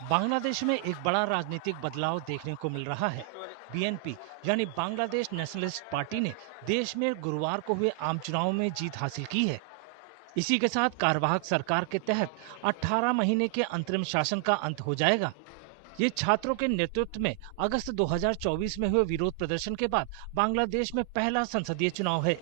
बांग्लादेश में एक बड़ा राजनीतिक बदलाव देखने को मिल रहा है। बीएनपी यानी बांग्लादेश नेशनलिस्ट पार्टी ने देश में गुरुवार को हुए आम चुनाव में जीत हासिल की है। इसी के साथ कार्यवाहक सरकार के तहत 18 महीने के अंतरिम शासन का अंत हो जाएगा। ये छात्रों के नेतृत्व में अगस्त 2024 में हुए विरोध प्रदर्शन के बाद बांग्लादेश में पहला संसदीय चुनाव है।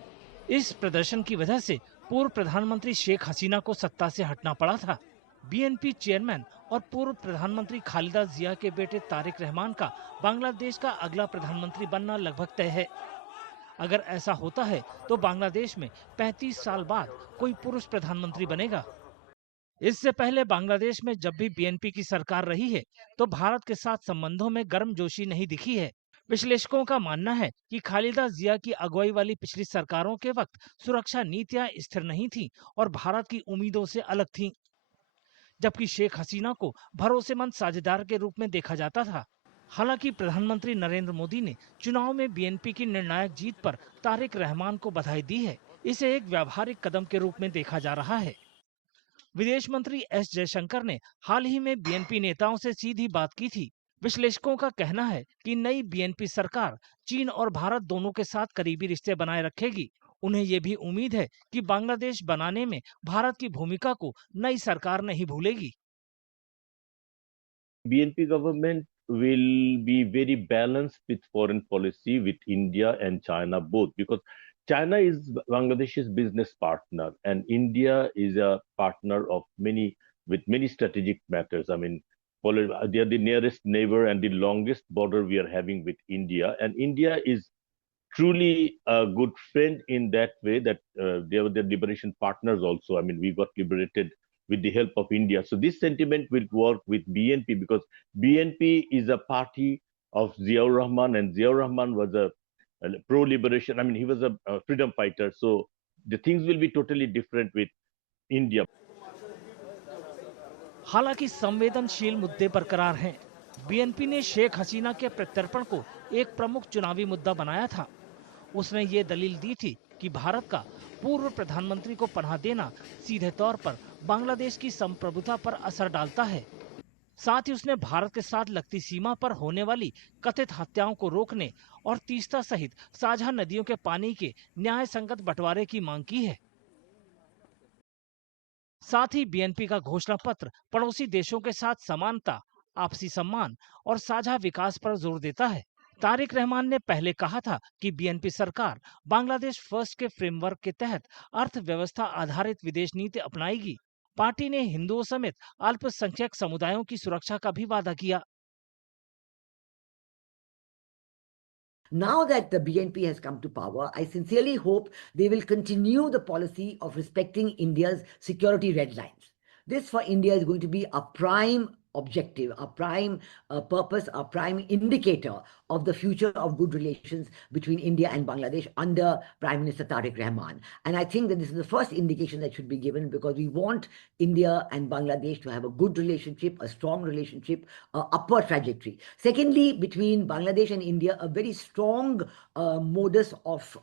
इस प्रदर्शन की वजह से पूर्व प्रधानमंत्री शेख हसीना को सत्ता से हटना पड़ा था। बीएनपी चेयरमैन और पूर्व प्रधानमंत्री खालिदा जिया के बेटे तारिक रहमान का बांग्लादेश का अगला प्रधानमंत्री बनना लगभग तय है। अगर ऐसा होता है तो बांग्लादेश में 35 साल बाद कोई पुरुष प्रधानमंत्री बनेगा। इससे पहले बांग्लादेश में जब भी बीएनपी की सरकार रही है तो भारत के साथ संबंधों में गर्मजोशी नहीं दिखी है। विश्लेषकों का मानना है कि खालिदा जिया की अगुवाई वाली पिछली सरकारों के वक्त सुरक्षा नीतियां स्थिर नहीं थीं और भारत की उम्मीदों से अलग थीं, जबकि शेख हसीना को भरोसेमंद साझेदार के रूप में देखा जाता था। हालांकि प्रधानमंत्री नरेंद्र मोदी ने चुनाव में बीएनपी की निर्णायक जीत पर तारिक रहमान को बधाई दी है। इसे एक व्यावहारिक कदम के रूप में देखा जा रहा है। विदेश मंत्री एस जयशंकर ने हाल ही में बीएनपी नेताओं से सीधी बात की थी। विश्लेषकों का कहना है कि नई बीएनपी सरकार चीन और भारत दोनों के साथ करीबी रिश्ते बनाए रखेगी। उन्हें ये भी उम्मीद है कि बांग्लादेश बनाने में भारत की भूमिका को नई सरकार नहीं भूलेगी। BNP government will be very balanced with foreign policy with India and China both, because China is Bangladesh's business partner and India is a partner of many strategic matters. I mean, they are the nearest neighbor and the longest border we are having with India, and India is truly a good friend in that way that they were the liberation partners also. I mean, we got liberated with the help of India. So this sentiment will work with BNP, because BNP is a party of Ziaur Rahman, and Ziaur Rahman was a pro-liberation. I mean, he was a freedom fighter. So the things will be totally different with India. हालांकि संवेदनशील मुद्दे बरकरार हैं। BNP ने शेख हसीना के प्रत्यर्पण को एक प्रमुख चुनावी मुद्दा बनाया था। उसने ये दलील दी थी कि भारत का पूर्व प्रधानमंत्री को पनाह देना सीधे तौर पर बांग्लादेश की संप्रभुता पर असर डालता है। साथ ही उसने भारत के साथ लगती सीमा पर होने वाली कथित हत्याओं को रोकने और तीस्ता सहित साझा नदियों के पानी के न्याय संगत बंटवारे की मांग की है। साथ ही बीएनपी का घोषणा पत्र पड़ोसी देशों के साथ समानता, आपसी सम्मान और साझा विकास पर जोर देता है। तारिक रहमान ने पहले कहा था कि बीएनपी सरकार बांग्लादेश फर्स्ट के फ्रेमवर्क के तहत अर्थव्यवस्था आधारित विदेश नीति अपनाएगी। पार्टी ने हिंदुओं समेत अल्पसंख्यक समुदायों की सुरक्षा का भी वादा किया। Now that the BNP has come to power, I sincerely hope they will continue the policy of respecting India's security red lines. This for India is going to be a prime objective, a prime purpose, a prime indicator of the future of good relations between India and Bangladesh under Prime Minister Tariq Rahman. And I think that this is the first indication that should be given, because we want India and Bangladesh to have a good relationship, a strong relationship, upward trajectory. Secondly, between Bangladesh and India, a very strong modus of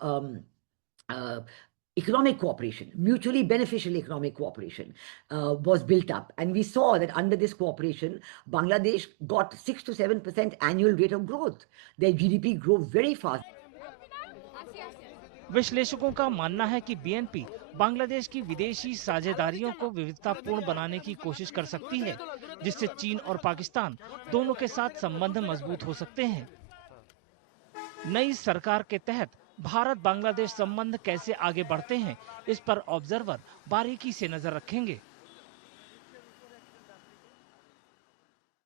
economic cooperation, mutually beneficial economic cooperation was built up. And we saw that under this cooperation, Bangladesh got 6 to 7% annual rate of growth. Their GDP grew very fast. विश्लेषकों का मानना है कि BNP Bangladesh की विदेशी साझेदारियों को विविधतापूर्ण बनाने की कोशिश कर सकती है, जिससे चीन और पाकिस्तान दोनों के साथ संबंध मजबूत हो सकते हैं। नई सरकार के तहत भारत बांग्लादेश संबंध कैसे आगे बढ़ते हैं, इस पर ऑब्जर्वर बारीकी से नजर रखेंगे।